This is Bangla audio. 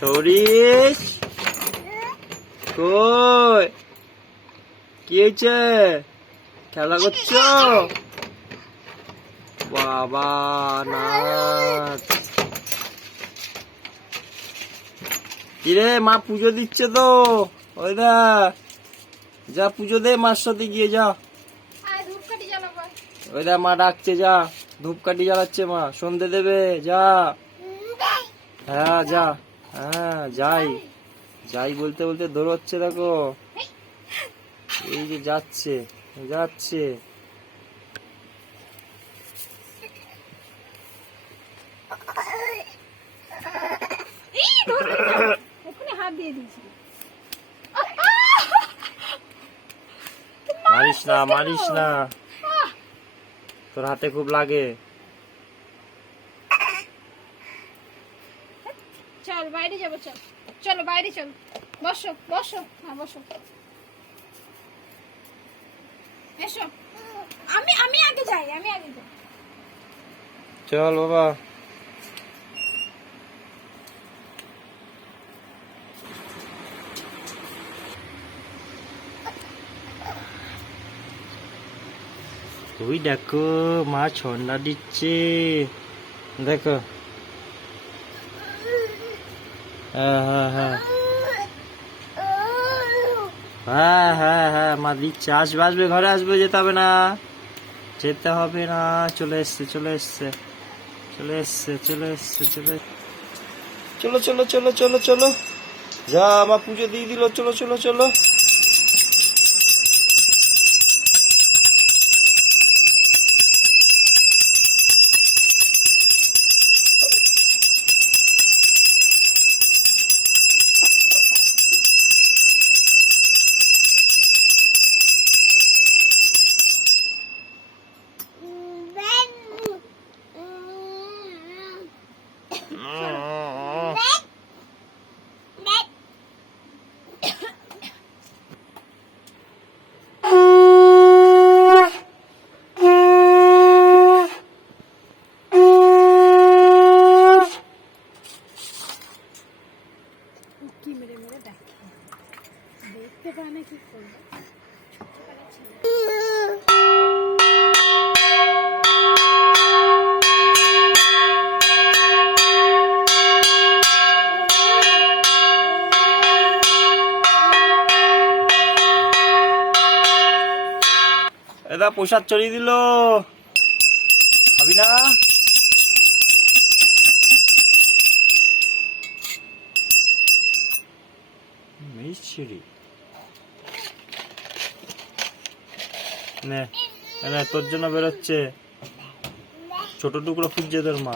সরিস কই? কি হয়েছে? খেলা করছ? বাবা নাচ। কিরে মা পুজো দিচ্ছে তো। ওই দা যা পুজো দে মার সাথে গিয়ে যা। ওই দা মা ডাকছে যা। ধূপকাঠি জ্বালাচ্ছে মা সন্ধে দেবে যা। হ্যাঁ যা। হ্যাঁ যাই। যাই বলতে বলতে দৌড়চ্ছে দেখো। এই যে যাচ্ছে যাচ্ছে। মারিস না মারিস না। তোর হাতে খুব লাগে। চল, বাইরে যাব, চল। বাইরে বসো বসো। হ্যাঁ বসো। এসো। আমি আমি আগে যাই, আমি আগে যাই। চল, বাবা। ওই দেখো, মা ছন্না দিচ্ছে। দেখো। হ্যাঁ হ্যাঁ হ্যাঁ। হ্যাঁ হ্যাঁ হ্যাঁ মা দিচ্ছে। আসবে আসবে, ঘরে আসবে, যেতে হবে না। যেতে হবে না। চলে এসছে চলে এসছে। চলে এসছে চলে এসছে, চলে চলো চলো চলো চলো চলো। যা আমার পুজো দিয়ে দিল। চলো চলো চলো। কি মেরে মেরে দেখ দেখতে পায় না কি এদা প্রসাদ চড়িয়ে দিল। খাবি নে তোর জন্য বেরোচ্ছে। ছোট টুকরো খুঁজছে তোর মা।